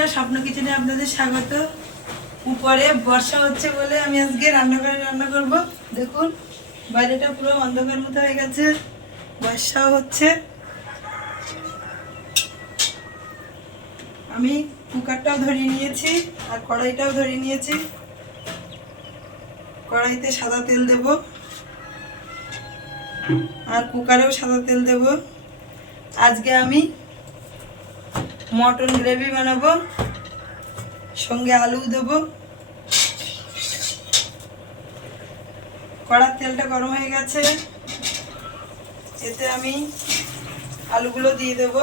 বন্ধুরা, স্বপ্ন কিচেনে আপনাদের স্বাগত। উপরে বর্ষা হচ্ছে বলে আমি আজকে রান্নাঘরে রান্না করব। দেখুন, বাইরেটা পুরো অন্ধকার মতো হয়ে গেছে, বর্ষাও হচ্ছে। আমি কুকারটাও ধরিয়ে নিয়েছি আর কড়াইটাও ধরিয়ে নিয়েছি। কড়াইতে সাদা তেল দেব। আর কুকারেও সাদা তেল দেব। আজকে আমি মটন গ্রেভি বানাবো, সঙ্গে আলু দেবো। কড়ার তেলটা গরম হয়ে গেছে, এতে আমি আলুগুলো দিয়ে দেব।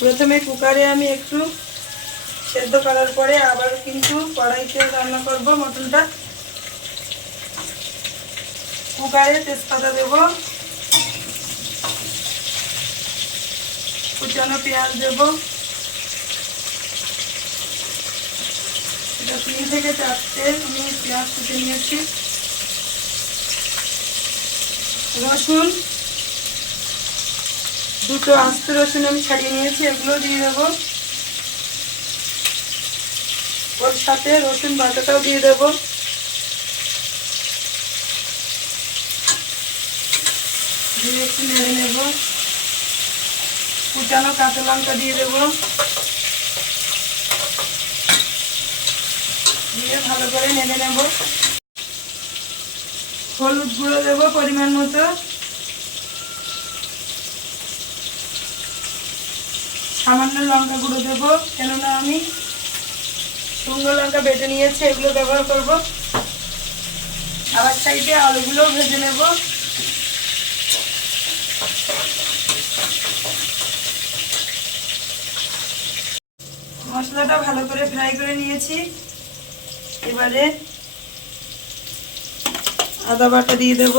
প্রথমে কুকারে আমি একটু সেদ্ধ করার পরে আবার কিন্তু কড়াইতে রান্না করব মটনটা। কুকারে তেজপাতা দেব। কুচানো পেঁয়াজ দেব। এটা তিন থেকে চারটে আমি পেঁয়াজ কুচে নিয়েছি। রসুন দুটো আস্ত রসুন আমি ছাড়িয়ে নিয়েছি এগুলো দিয়ে দেবো। ওর সাথে রসুন বাটাটাও দিয়ে দেবো। দিয়ে একটু নেড়ে নেব। কুচানো কাঁচা লঙ্কা দিয়ে দেবো। দিয়ে ভালো করে নেড়ে নেব। হলুদ গুঁড়ো দেবো পরিমাণ মতো। সামান্য লঙ্কা গুঁড়ো দেবো, কেননা আমি শুকনো লঙ্কা বেটে নিয়েছি, এগুলো ব্যবহার করব। আবার সাইডে আলুগুলোও ভেজে নেব। মশলাটা ভালো করে ফ্রাই করে নিয়েছি। এবারে আদা বাটা দিয়ে দেব।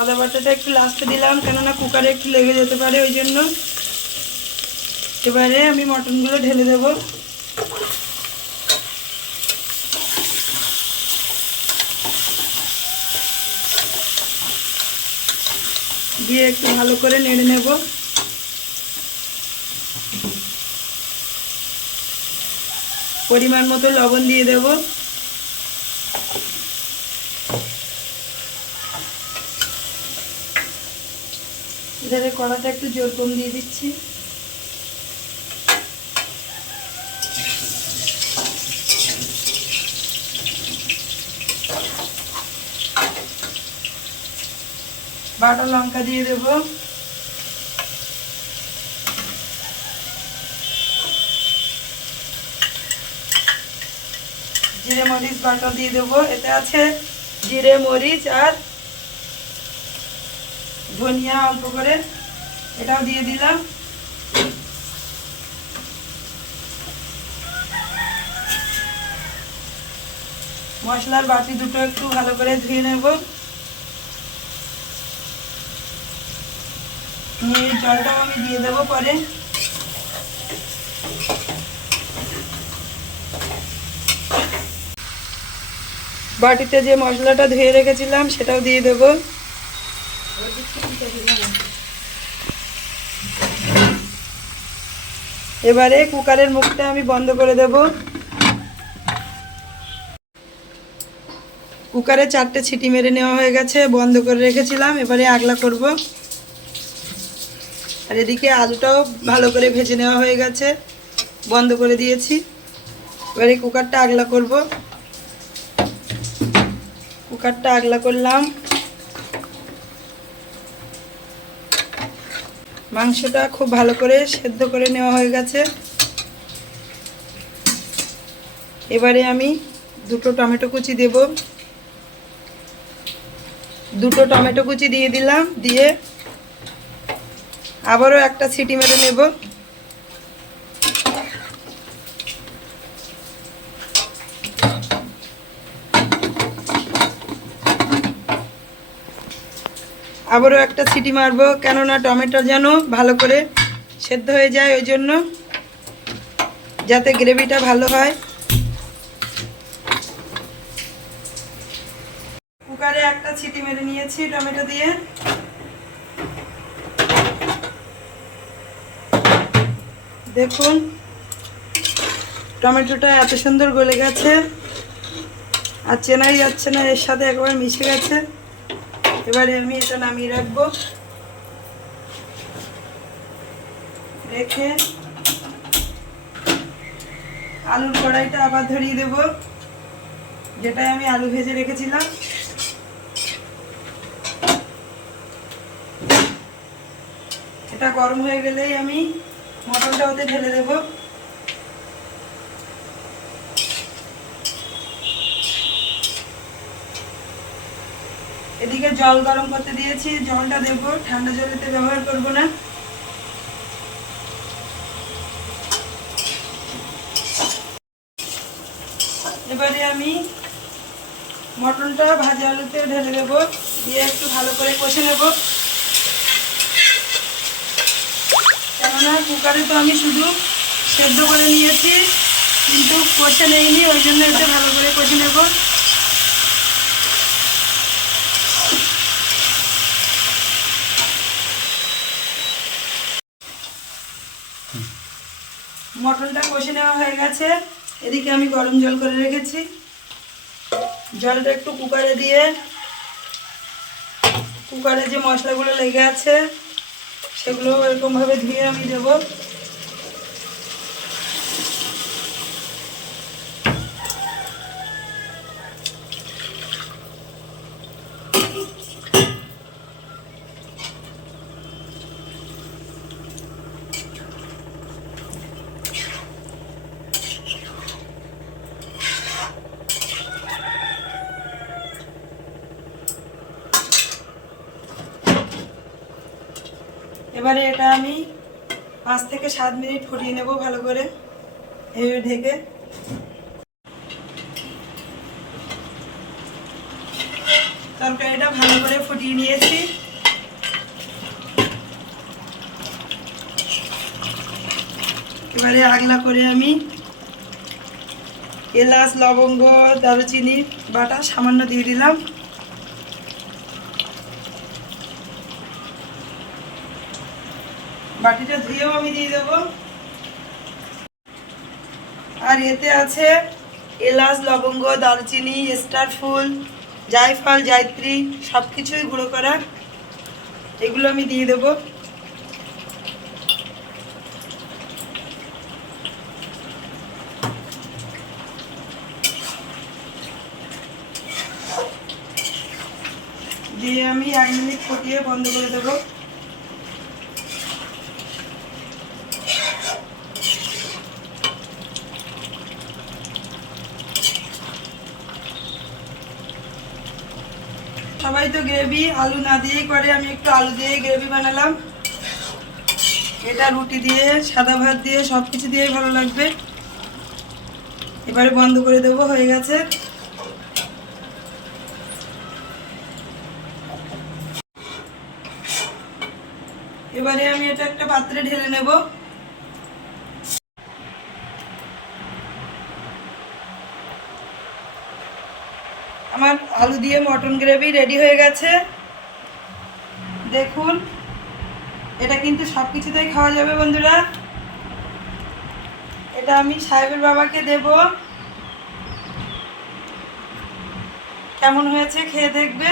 আদা বাটাটা একটু লাস্টে দিলাম, কেননা কুকারে একটু লেগে যেতে পারে, ওই জন্য এবারে আমি মটনগুলো ঢেলে দেব। দিয়ে একটু ভালো করে নেড়ে নেব। পরিমাণ মতো লবণ দিয়ে দেব। এধারে কড়াটা একটু জোর কম দিয়ে দিচ্ছি। বাটা লঙ্কা দিয়ে দেব। জিরে মরিচ বাটা দিয়ে দেবো। এতে আছে জিরে মরিচ আর ধনিয়া অল্প করে। এটাও দিয়ে দিলাম। মশলার বাটি দুটো একটু ভালো করে ধুয়ে নেব। জলটাও আমি দিয়ে দেবো পরে। বাটিতে যে মশলাটা ধুয়ে রেখেছিলাম, সেটাও দিয়ে দেবো। এবারে কুকারের মুখটা আমি বন্ধ করে দেব। কুকারে চারটে ছিটি মেরে নেওয়া হয়ে গেছে, বন্ধ করে রেখেছিলাম, এবারে আগলা করব। আর এদিকে আলুটাও ভালো করে ভেজে নেওয়া হয়ে গেছে। বন্ধ করে দিয়েছি। এবারে কুকারটা আগলা করব। কুকারটা আগলা করলাম। মাংসটা খুব ভালো করে সেদ্ধ করে নেওয়া হয়ে গেছে। এবারে আমি দুটো টমেটো কুচি দেব। দুটো টমেটো কুচি দিয়ে দিলাম। দিয়ে আবারও একটা সিটি মেরে নেব। আবারও একটা সিটি মারবো, কেননা টমেটো যেন ভালো করে সেদ্ধ হয়ে যায় ওই জন্য, যাতে গ্রেভিটা ভালো হয়। কুকারে একটা সিটি মেরে নিয়েছি টমেটো দিয়ে। দেখুন, টমেটোটা এত সুন্দর গলে গেছে, আর চেনাই যাচ্ছে না, এর সাথে একবার মিশে গেছে। এবারে আমি এটা নামিয়ে রাখব। রেখে আলুর কড়াইটা আবার ধরিয়ে দেব, যেটাই আমি আলু ভেজে রেখেছিলাম। এটা গরম হয়ে গেলেই আমি মটনটা ওতে ঢেলে দেব। এদিকে জল গরম করতে দিয়েছি, জলটা দেবো। ঠান্ডা জলেতে ব্যবহার করব না। এবারে আমি মটনটা ভাজা আলুতে ঢেলে দেবো, দিয়ে একটু ভালো করে কষে নেব। কেননা কুকারে তো আমি শুধু সেদ্ধ করে নিয়েছি, কিন্তু কষে নেইনি, ওই জন্য এটা ভালো করে কষে নেব। মটনটা কষে নেওয়া হয়ে গেছে। এদিকে আমি গরম জল করে রেখেছি। জলটা একটু কুকারে দিয়ে, কুকারে যে মশলাগুলো লেগে আছে সেগুলো এরকমভাবে ধুয়ে আমি দেব। এবারে এটা আমি পাঁচ থেকে সাত মিনিট ফুটিয়ে নেব ভালো করে। এভাবে ঢেকে। তরকারিটা ভালো করে ফুটিয়ে নিয়েছি। এবারে আগলা করে আমি এলাচ, লবঙ্গ, দারুচিনি বাটা সামান্য দিয়ে দিলাম। বাটিটা ধুয়েও আমি দিয়ে দেবো। আর এতে আছে এলাচ, লবঙ্গ, দারচিনি স্টার ফুল, জায়ফল, জায়ত্রী সব কিছুই গুঁড়ো করা। এগুলো আমি দিয়ে দেবো। দিয়ে আমি এক মিনিট ফুটিয়ে বন্ধ করে দেবো। সবাই তো গ্রেভি, আলু না দিয়েই করে, আমি একটু আলু দিয়ে গ্রেভি বানালাম। এটা রুটি দিয়ে, সাদা ভাত দিয়ে সব কিছু দিয়েই ভালো লাগবে। এবারে বন্ধ করে দেবো, হয়ে গেছে। এবারে আমি এটা একটা পাত্রে ঢেলে নেব। আমার আলু দিয়ে মটন গ্রেভি রেডি হয়ে গেছে। দেখুন, এটা কিন্তু সব কিছুতেই খাওয়া যাবে বন্ধুরা। এটা আমি সাহেবের বাবাকে দেব। কেমন হয়েছে খেয়ে দেখবে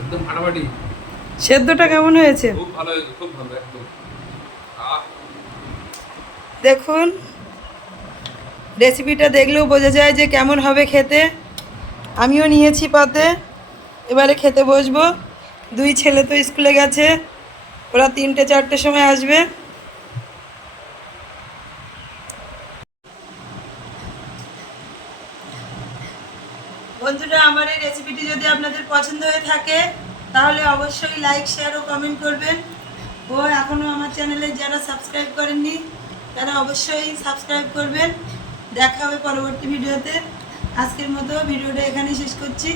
একদম ফাটাফাটি। সেদ্ধটা কেমন হয়েছে? খুব ভালো হয়েছে খুব ভালো একদম। দেখুন রেসিপিটা দেখলেও বোঝা যায় যে কেমন হবে খেতে। আমিও নিয়েছি পাতে এবারে খেতে বসবো। দুই ছেলে তো স্কুলে গেছে ওরা তিনটে চারটের সময় আসবে। বন্ধুরা আমার এই রেসিপিটি যদি আপনাদের পছন্দ হয়ে থাকে তাহলে অবশ্যই লাইক শেয়ার ও কমেন্ট করবেন। ও এখনও আমার চ্যানেলে যারা সাবস্ক্রাইব করেননি, তারা অবশ্যই সাবস্ক্রাইব করবেন। দেখা হবে পরবর্তী ভিডিওতে আজকের মতো ভিডিওটা এখানেই শেষ করছি।